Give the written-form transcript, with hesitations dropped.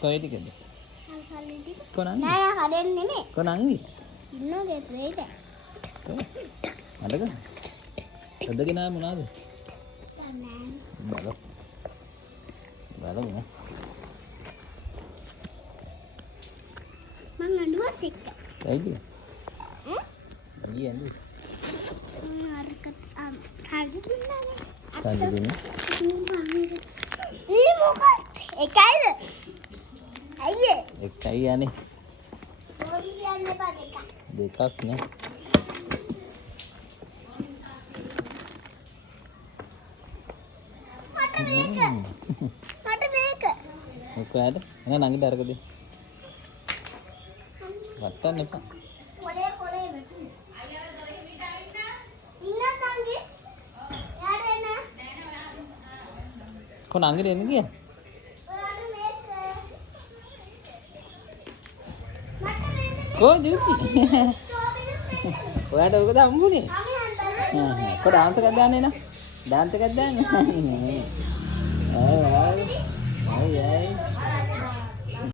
කොයි ටිකද? කල්ලි ටික. කොනංගි? නෑ නෑ කඩෙන්නේ නෙමෙයි. කොනංගි? ඉන්නෝ ගේ ප්ලේට. අදක? අදගෙන ආව මොනවාද? නෑ. බලමු නේ. මං අඬුවත් එක්ක. ඇයිද? ගියන්ද? කාර්ද දුන්නානේ. කාර්ද දුන්නේ? ඊ මොකක්ද? එකයිද? අයියේ. එකයි යන්නේ. ඕනි කියන්න එපා දෙකක්. දෙකක් නේ. මට මේක. මට මේක. එක්කද? එන නංගිට අරකද? වටන්න එපා. කොලේ වැටුනේ. ඉන්නත් නංගි. යාර එන්න. කො නංගිට එන්න ගියා? ඔයාට මේක. මට මේක. කො ජීවිතී? ඔයාට ඔකද හම්බුනේ? කො ඩාන්ස් එකක් දාන්නේ නා? ඩාන්ස් එකක් දාන්නේ? නෑ. ආයි